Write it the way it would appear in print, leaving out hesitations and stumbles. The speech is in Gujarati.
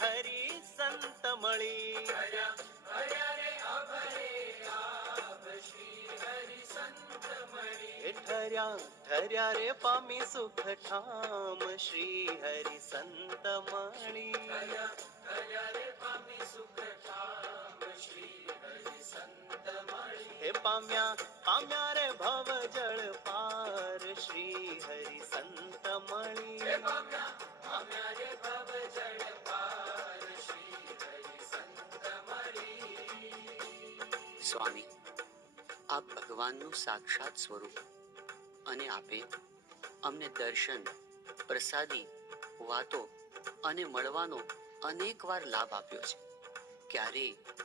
હરિ સંત મળી. ઠર્યા રે પામી સુખ ઠામ શ્રી હરિ સંત મળી. હે પામ્યા રે ભવ જળ પાર શ્રી હરિ સંત મળી. સ્વામી, આપ ભગવાનનું સાક્ષાત સ્વરૂપ અને આપે અમને દર્શન, પ્રસાદી, વાતો અને મળવાનો અનેક વાર લાભ આપ્યો છે. ક્યારેય